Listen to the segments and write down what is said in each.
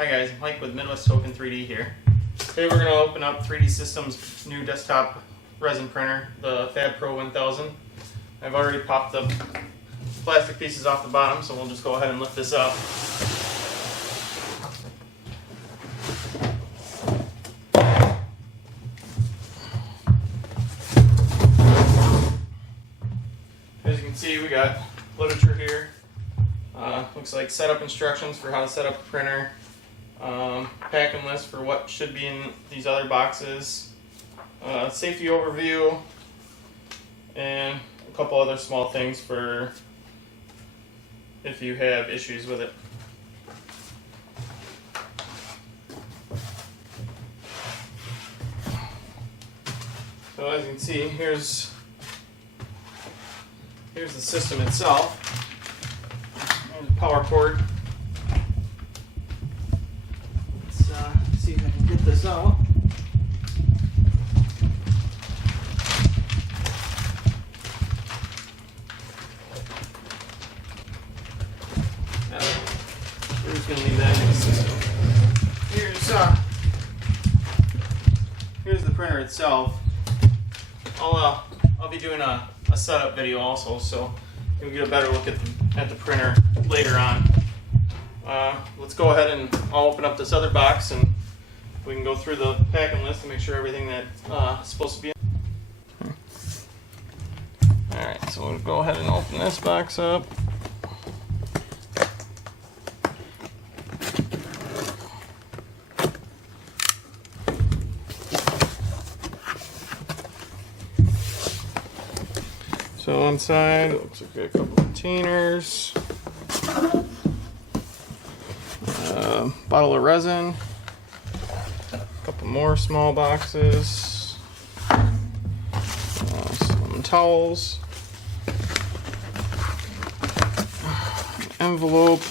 Hi guys, Mike with Midwest Token 3D here. Today we're going to open up 3D Systems' new desktop resin printer, the Fab Pro 1000. I've already popped the plastic pieces off the bottom, so we'll just go ahead and lift this up. As you can see, we got literature here. Looks like setup instructions for how to set up a printer, packing list for what should be in these other boxes, safety overview, and a couple other small things for if you have issues with it. So as you can see, here's the system itself. There's the power cord. Let's see if I can get this out. We're just going to leave that in the system. Here's the printer itself. I'll be doing a setup video also, so you'll get a better look at the printer later on. Let's go ahead and I'll open up this other box and we can go through the packing list and make sure everything that's supposed to be in. Alright, so we'll go ahead and open this box up. So inside, it looks like we got a couple containers, bottle of resin, a couple more small boxes, some towels, envelope,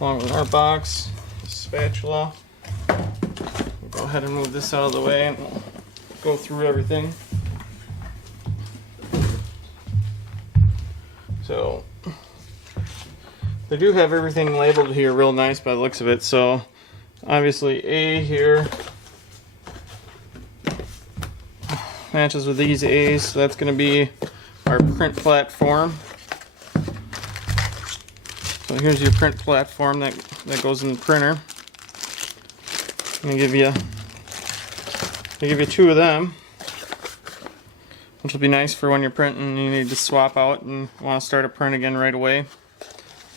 along with our box, a spatula. We'll go ahead and move this out of the way and we'll go through everything. So they do have everything labeled here real nice by the looks of it. So obviously A here matches with these A's, so that's going to be our print platform. So here's your print platform that goes in the printer. I'm going to give you two of them, which will be nice for when you're printing and you need to swap out and want to start a print again right away.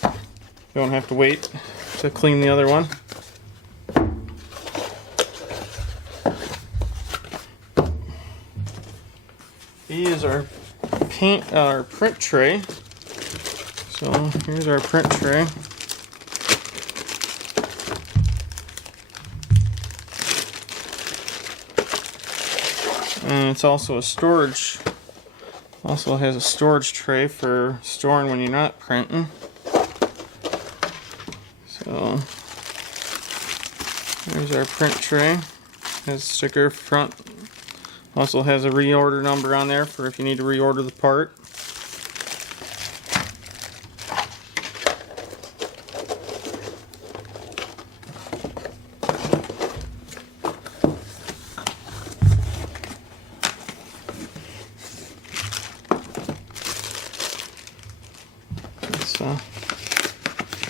You don't have to wait to clean the other one. B is our print tray. So here's our print tray. And it's also a storage. Also has a storage tray for storing when you're not printing. So there's our print tray. Has a sticker front. Also has a reorder number on there for if you need to reorder the part.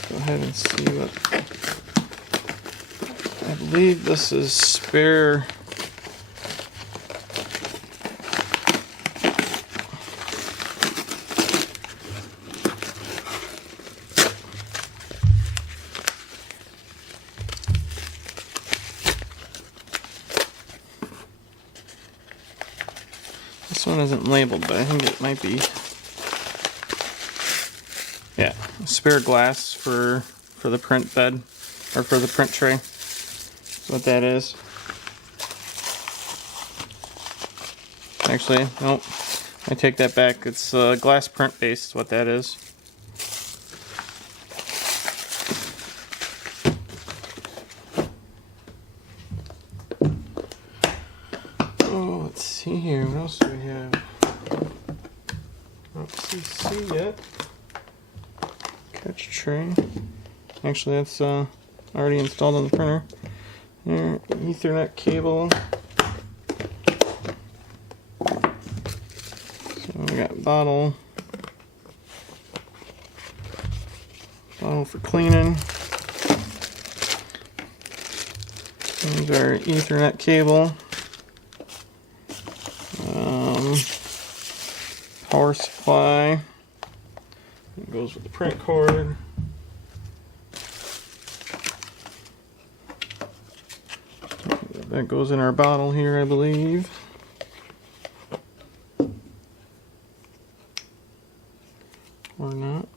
Go ahead and see what I believe this is spare. This one isn't labeled, but I think it might be. Yeah, spare glass for the print bed, or for the print tray. That's what that is. Actually, nope, I take that back. It's glass print base is what that is. Oh, let's see here. What else do we have? Not CC yet. Catch tray. Actually, that's already installed on the printer. Here, Ethernet cable. So we got bottle for cleaning. There's our Ethernet cable. Power supply. It goes with the print cord. That goes in our bottle here, I believe. Or not.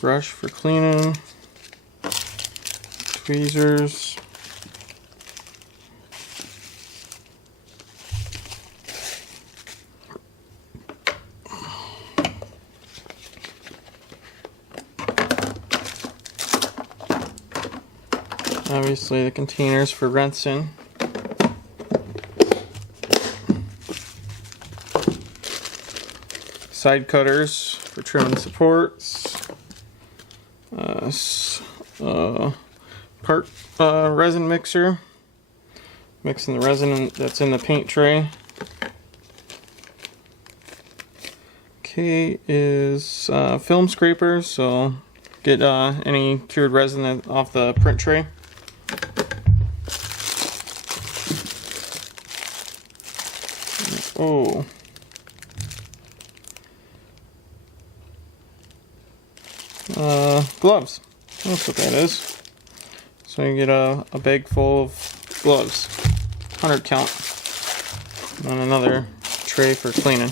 Brush for cleaning. Tweezers. Obviously the containers for rinsing. Side cutters for trimming supports. Resin mixer. Mixing the resin that's in the paint tray. K is film scraper, so get any cured resin off the print tray. Oh. Gloves. That's what that is. So you get a bag full of gloves. 100 count. And another tray for cleaning.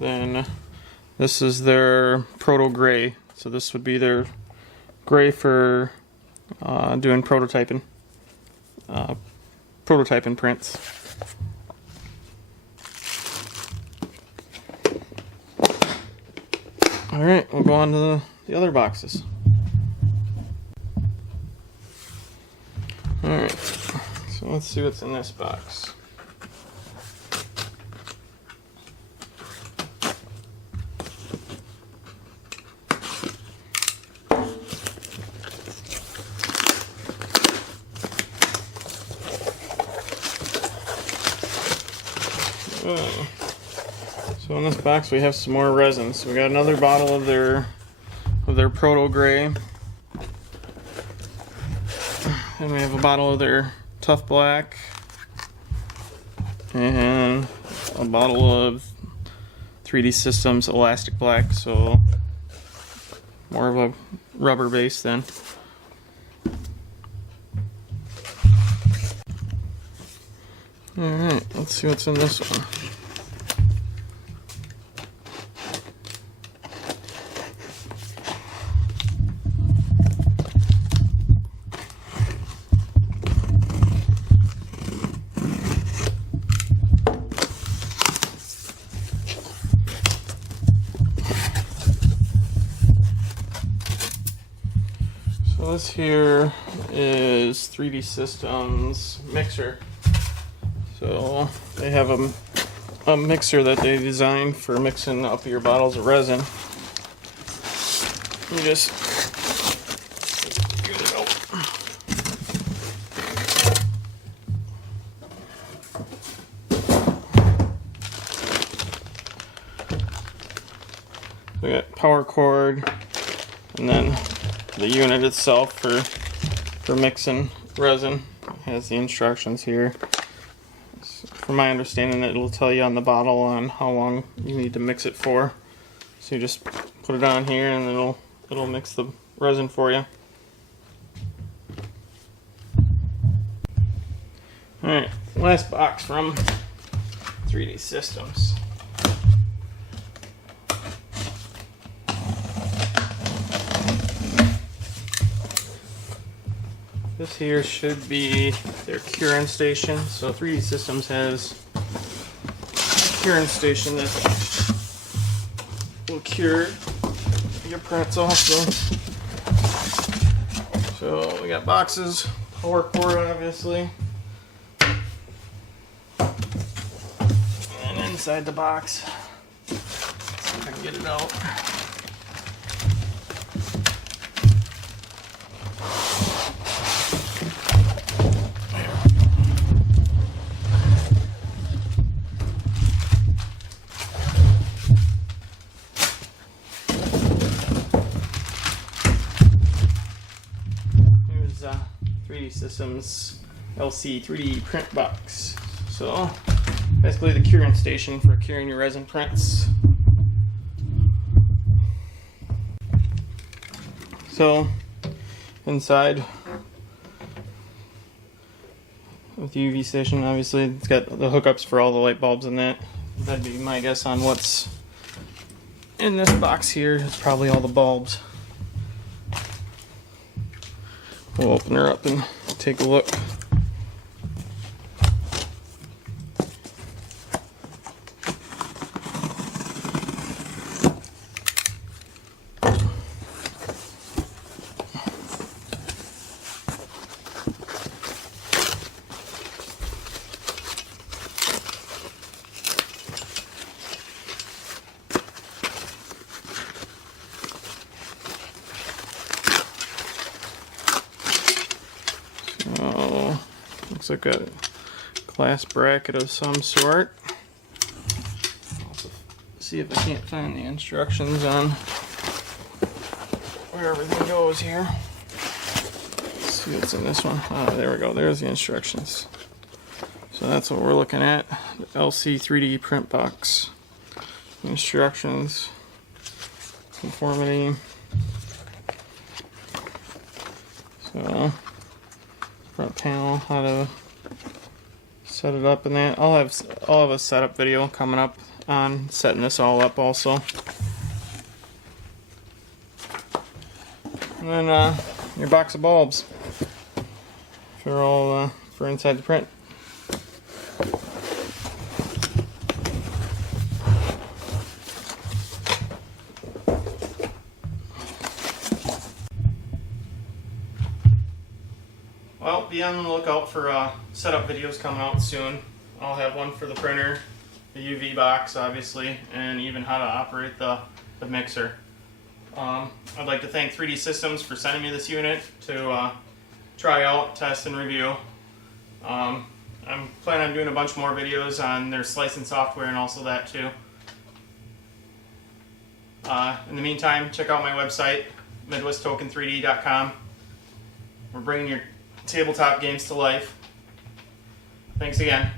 Then this is their Proto Gray. So this would be their gray for doing prototyping. Prototyping prints. Alright, we'll go on to the other boxes. Alright, so let's see what's in this box. So in this box we have some more resin. So we got another bottle of their Proto Gray. And we have a bottle of their Tough Black. And a bottle of 3D Systems Elastic Black. So more of a rubber base then. Alright, let's see what's in this one. So this here is 3D Systems mixer. So they have a mixer that they designed for mixing up your bottles of resin. You just get it out. We got power cord, and then the unit itself for mixing resin. It has the instructions here. From my understanding, it'll tell you on the bottle on how long you need to mix it for. So you just put it on here and it'll mix the resin for you. Alright, last box from 3D Systems. This here should be their curing station. So 3D Systems has a curing station that will cure your prints also. So we got boxes, power cord obviously. And in inside the box. Let's see if I can get it out. Here's 3D Systems LC 3D print box. So basically the curing station for curing your resin prints. So inside with the UV station, obviously it's got the hookups for all the light bulbs in that. That'd be my guess on what's in this box here. It's probably all the bulbs. We'll open her up and take a look. So, looks like a glass bracket of some sort. Also, see if I can't find the instructions on where everything goes here. Let's see what's in this one. Ah, there we go. There's the instructions. So that's what we're looking at. The LC 3D print box. Instructions. Conformity. So front panel, how to set it up, and that I'll have a setup video coming up on setting this all up also. And then your box of bulbs for all for inside the print. Well, be on the lookout for setup videos coming out soon. I'll have one for the printer, the UV box obviously, and even how to operate the mixer. I'd like to thank 3D Systems for sending me this unit to try out, test, and review. I'm planning on doing a bunch more videos on their slicing software and also that too. In the meantime, check out my website, MidwestToken3D.com. We're bringing your tabletop games to life. Thanks again.